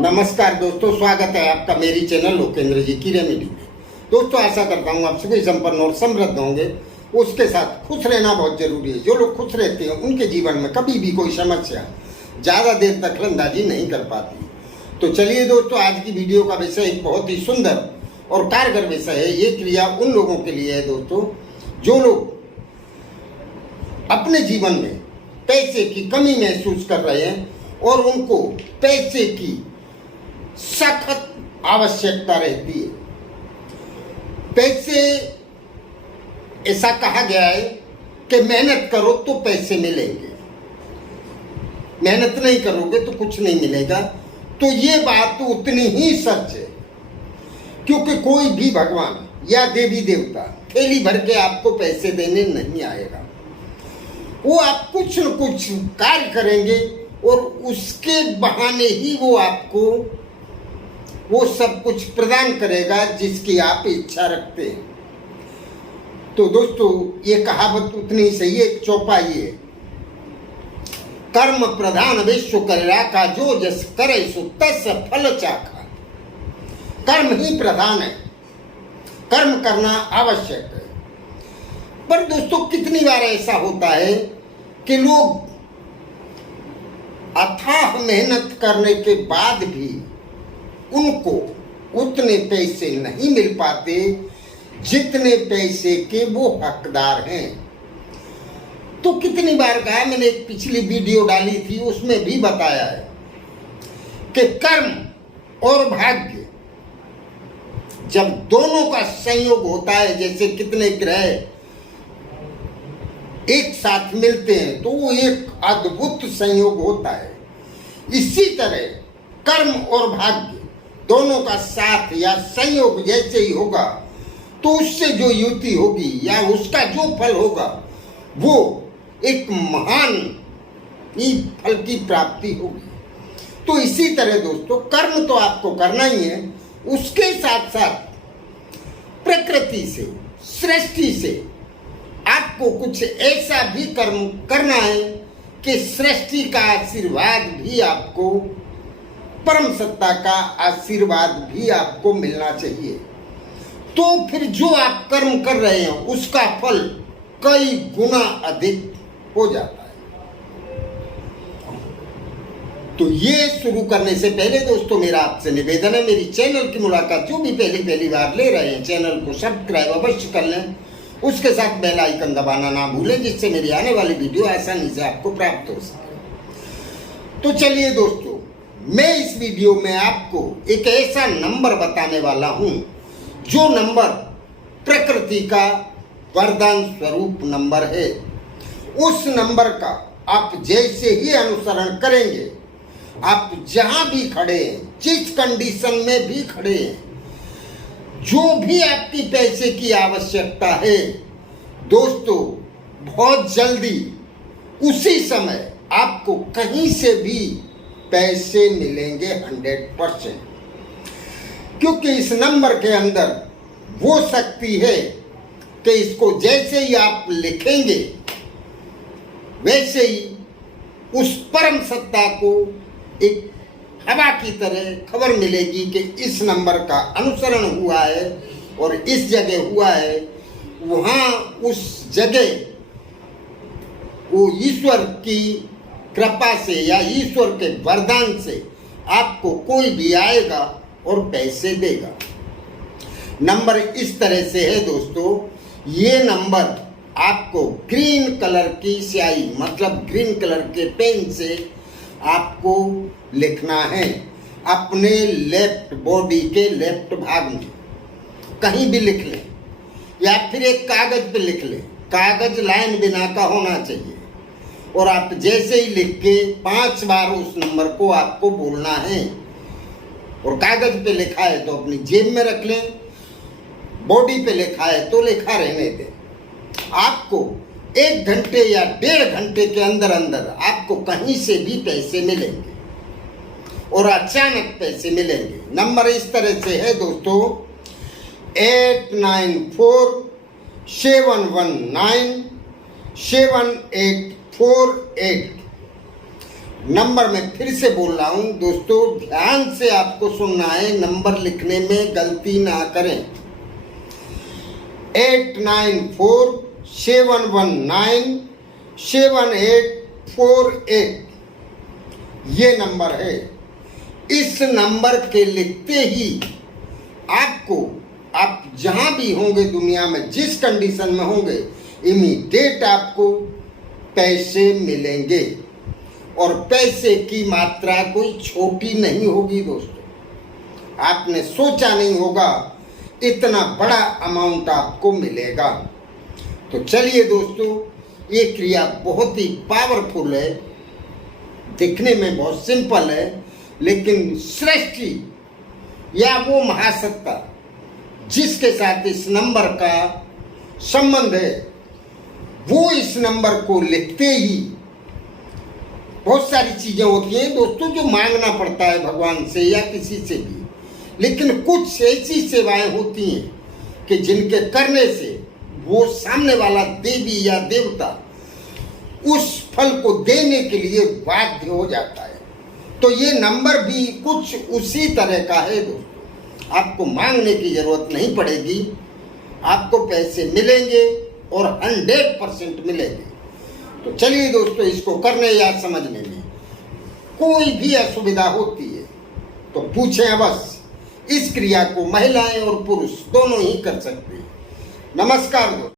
नमस्कार दोस्तों, स्वागत है आपका मेरी चैनल लोकेंद्र जी की रेमेडी में। दोस्तों, आशा करता हूँ आप सभी संपन्न और समृद्ध होंगे। उसके साथ खुश रहना बहुत जरूरी है। जो लोग खुश रहते हैं उनके जीवन में कभी भी कोई समस्या ज़्यादा देर तक लंदाजी नहीं कर पाती। तो चलिए दोस्तों, आज की वीडियो का विषय एक बहुत ही सुंदर और कारगर विषय है। ये क्रिया उन लोगों के लिए है दोस्तों, जो लोग अपने जीवन में पैसे की कमी महसूस कर रहे हैं और उनको पैसे की सख्त आवश्यकता रहती है। पैसे, ऐसा कहा गया है कि मेहनत करो तो पैसे मिलेंगे, मेहनत नहीं करोगे तो कुछ नहीं मिलेगा। तो ये बात तो उतनी ही सच है, क्योंकि कोई भी भगवान या देवी देवता थैली भर के आपको पैसे देने नहीं आएगा। वो आप कुछ न कुछ कार्य करेंगे और उसके बहाने ही वो आपको वो सब कुछ प्रदान करेगा जिसकी आप इच्छा रखते हैं। तो दोस्तों, ये कहावत उतनी सही है, एक चौपाई है। कर्म प्रधान विश्व कर राखा, जो जस करे सो तस फल चाखा। कर्म ही प्रधान है, कर्म करना आवश्यक है। पर दोस्तों, कितनी बार ऐसा होता है कि लोग अथाह मेहनत करने के बाद भी उनको उतने पैसे नहीं मिल पाते जितने पैसे के वो हकदार हैं। तो कितनी बार कहा, मैंने एक पिछली वीडियो डाली थी, उसमें भी बताया है कि कर्म और भाग्य जब दोनों का संयोग होता है, जैसे कितने ग्रह एक साथ मिलते हैं तो वो एक अद्भुत संयोग होता है। इसी तरह कर्म और भाग्य दोनों का साथ या संयोग जैसे ही होगा तो उससे जो युति होगी या उसका जो फल होगा वो एक महान ही फल की प्राप्ति होगी। तो इसी तरह दोस्तों, कर्म तो आपको करना ही है, उसके साथ साथ प्रकृति से, सृष्टि से आपको कुछ ऐसा भी कर्म करना है कि सृष्टि का आशीर्वाद भी आपको, परम सत्ता का आशीर्वाद भी आपको मिलना चाहिए। तो फिर जो आप कर्म कर रहे हैं उसका फल कई गुना अधिक हो जाता है। तो ये शुरू करने से पहले दोस्तों, मेरा आपसे निवेदन है, मेरी चैनल की मुलाकात जो भी पहली बार ले रहे हैं, चैनल को सब्सक्राइब अवश्य कर लें। उसके साथ बेल आइकन दबाना ना भूलें, जिससे मेरी आने वाली वीडियो आसानी से आपको प्राप्त हो सके। तो चलिए दोस्तों, मैं इस वीडियो में आपको एक ऐसा नंबर बताने वाला हूं जो नंबर प्रकृति का वरदान स्वरूप नंबर है। उस नंबर का आप जैसे ही अनुसरण करेंगे, आप जहां भी खड़े हैं, जिस कंडीशन में भी खड़े हैं, जो भी आपकी पैसे की आवश्यकता है दोस्तों, बहुत जल्दी उसी समय आपको कहीं से भी पैसे मिलेंगे 100%। क्योंकि इस नंबर के अंदर वो शक्ति है कि इसको जैसे ही आप लिखेंगे वैसे ही उस परम सत्ता को एक हवा की तरह खबर मिलेगी कि इस नंबर का अनुसरण हुआ है और इस जगह हुआ है। वहाँ उस जगह वो ईश्वर की कृपा से या ईश्वर के वरदान से आपको कोई भी आएगा और पैसे देगा। नंबर इस तरह से है दोस्तों, ये नंबर आपको ग्रीन कलर की स्याही, मतलब ग्रीन कलर के पेन से आपको लिखना है अपने लेफ्ट बॉडी के लेफ्ट भाग में। कहीं भी लिख लें या फिर एक कागज पे लिख लें, कागज लाइन बिना का होना चाहिए। और आप जैसे ही लिख के 5 बार उस नंबर को आपको बोलना है। और कागज पे लिखा है तो अपनी जेब में रख लें, बॉडी पे लिखा है तो लिखा रहने दें। आपको 1 घंटे या 1.5 घंटे के अंदर अंदर आपको कहीं से भी पैसे मिलेंगे और अचानक पैसे मिलेंगे। नंबर इस तरह से है दोस्तों, 894 719 7848 नंबर मैं फिर से बोल रहा हूं दोस्तों, ध्यान से आपको सुनना है, नंबर लिखने में गलती ना करें। 8947197848 ये नंबर है। इस नंबर के लिखते ही आपको, आप जहां भी होंगे दुनिया में, जिस कंडीशन में होंगे, इमीडिएट आपको पैसे मिलेंगे। और पैसे की मात्रा कोई छोटी नहीं होगी दोस्तों, आपने सोचा नहीं होगा इतना बड़ा अमाउंट आपको मिलेगा। तो चलिए दोस्तों, ये क्रिया बहुत ही पावरफुल है, दिखने में बहुत सिंपल है, लेकिन सृष्टि या वो महासत्ता जिसके साथ इस नंबर का संबंध है, वो इस नंबर को लिखते ही, बहुत सारी चीजें होती हैं दोस्तों जो मांगना पड़ता है भगवान से या किसी से भी, लेकिन कुछ ऐसी सेवाएं होती हैं कि जिनके करने से वो सामने वाला देवी या देवता उस फल को देने के लिए बाध्य हो जाता है। तो ये नंबर भी कुछ उसी तरह का है दोस्तों, आपको मांगने की जरूरत नहीं पड़ेगी, आपको पैसे मिलेंगे और 100% मिलेंगे। तो चलिए दोस्तों, इसको करने या समझने में कोई भी असुविधा होती है तो पूछें अवश्य। इस क्रिया को महिलाएं और पुरुष दोनों ही कर सकते हैं। नमस्कार दोस्तों।